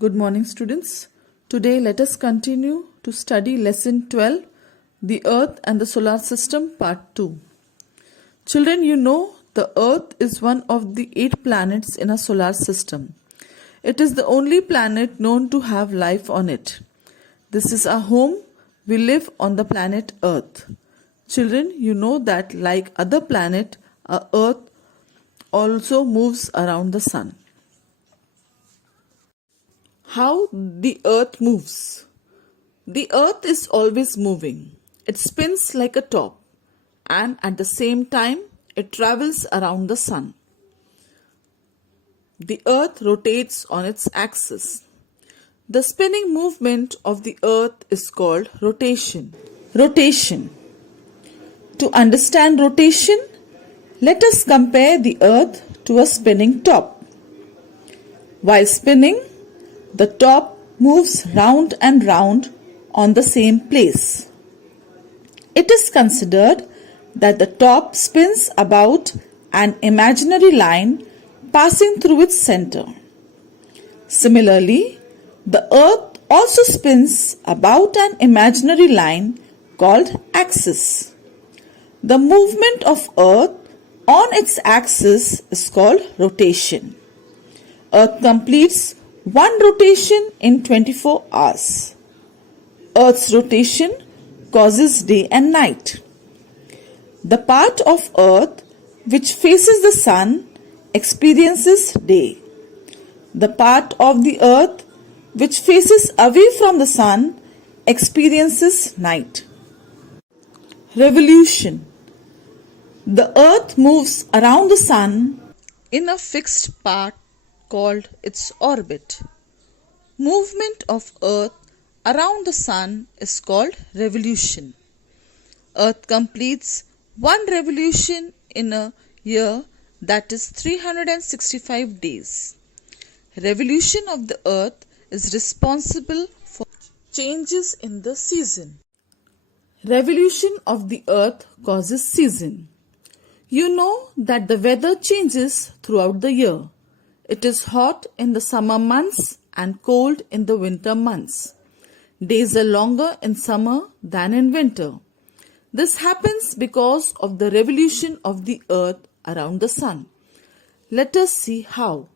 Good morning, students. Today let us continue to study lesson 12, the Earth and the Solar System, Part 2. Children, you know the Earth is one of the 8 planets in our solar system. It is the only planet known to have life on it. This is our home. We live on the planet Earth. Children, you know that like other planets, our Earth also moves around the sun. How the Earth moves. The Earth is always moving. It spins like a top, and at the same time it travels around the sun. The Earth rotates on its axis. The spinning movement of the Earth is called rotation. Rotation. To understand rotation, let us compare the Earth to a spinning top. While spinning, the top moves round and round on the same place. It is considered that the top spins about an imaginary line passing through its center. Similarly, the Earth also spins about an imaginary line called axis. The movement of Earth on its axis is called rotation. Earth completes one rotation in 24 hours. Earth's rotation causes day and night. The part of Earth which faces the sun experiences day. The part of the Earth which faces away from the sun experiences night. Revolution. The Earth moves around the sun in a fixed path called its orbit. Movement of Earth around the sun is called revolution. Earth completes one revolution in a year, that is 365 days. Revolution of the Earth is responsible for changes in the season. Revolution of the Earth causes season. You know that the weather changes throughout the year. It is hot in the summer months and cold in the winter months. Days are longer in summer than in winter. This happens because of the revolution of the Earth around the sun. Let us see how.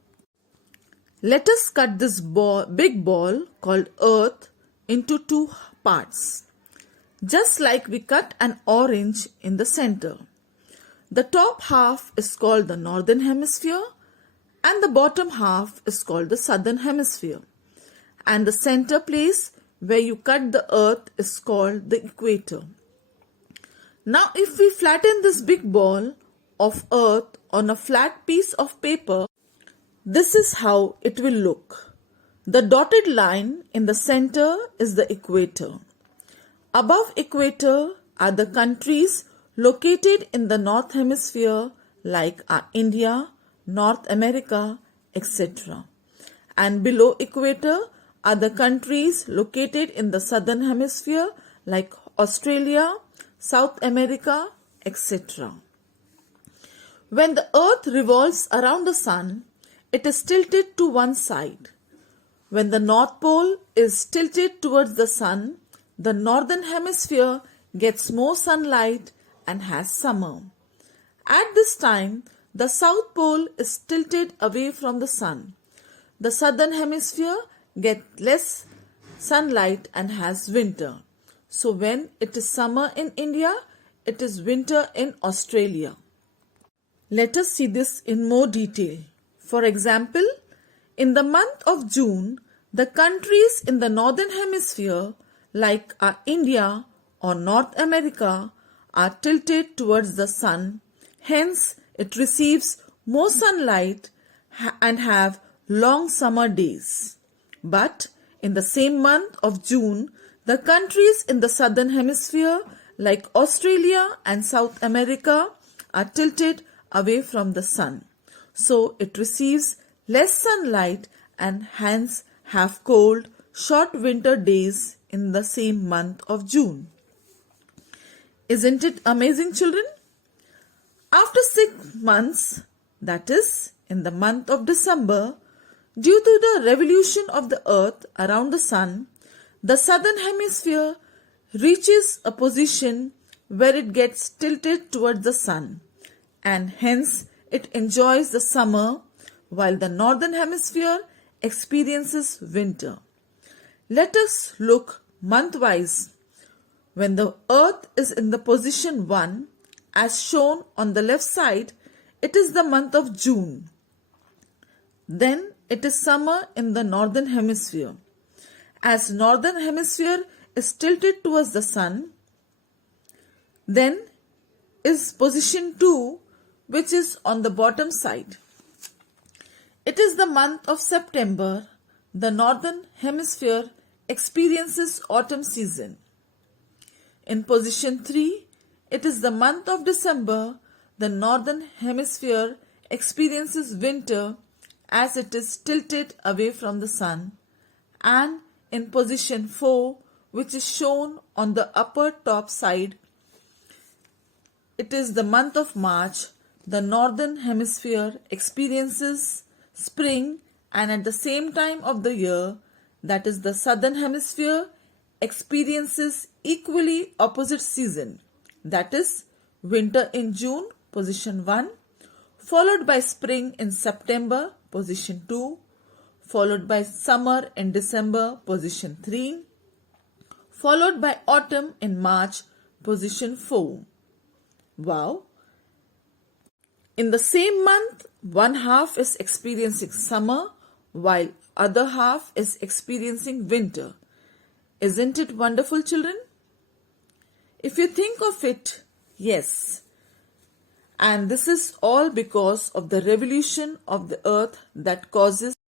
Let us cut this big ball called Earth into 2 parts, just like we cut an orange in the center. The top half is called the northern hemisphere, and the bottom half is called the southern hemisphere. And the center place where you cut the Earth is called the equator. Now if we flatten this big ball of Earth on a flat piece of paper, this is how it will look. The dotted line in the center is the equator. Above equator are the countries located in the north hemisphere like India, North America, etc. And below equator are the countries located in the southern hemisphere like Australia, South America, etc. When the Earth revolves around the sun, it is tilted to one side. When the North Pole is tilted towards the sun, the northern hemisphere gets more sunlight and has summer. At this time, the South Pole is tilted away from the sun. The southern hemisphere gets less sunlight and has winter. So when it is summer in India, it is winter in Australia. Let us see this in more detail. For example, in the month of June, the countries in the northern hemisphere like India or North America are tilted towards the sun. Hence, it receives more sunlight and have long summer days. But in the same month of June, the countries in the southern hemisphere like Australia and South America are tilted away from the sun. So it receives less sunlight and hence have cold, short winter days in the same month of June. Isn't it amazing, children? After 6 months, that is, in the month of December, Due to the revolution of the earth around the sun, the southern hemisphere reaches a position where it gets tilted towards the sun, and hence it enjoys the summer while the northern hemisphere experiences winter. Let us look month-wise. When the earth is in the position 1, as shown on the left side, it is the month of June. Then it is summer in the northern hemisphere. As northern hemisphere is tilted towards the sun, then is position 2, which is on the bottom side. It is the month of September. The northern hemisphere experiences autumn season. In position 3, it is the month of December. The northern hemisphere experiences winter as it is tilted away from the sun. And in position 4, which is shown on the upper top side, it is the month of March. The northern hemisphere experiences spring, and at the same time of the year, that is the southern hemisphere, experiences equally opposite season, that is winter in June, position 1, followed by spring in September, position 2, followed by summer in December, position 3, followed by autumn in March, position 4. Wow! In the same month, one half is experiencing summer while other half is experiencing winter. Isn't it wonderful, children? If you think of it, yes. And this is all because of the revolution of the earth that causes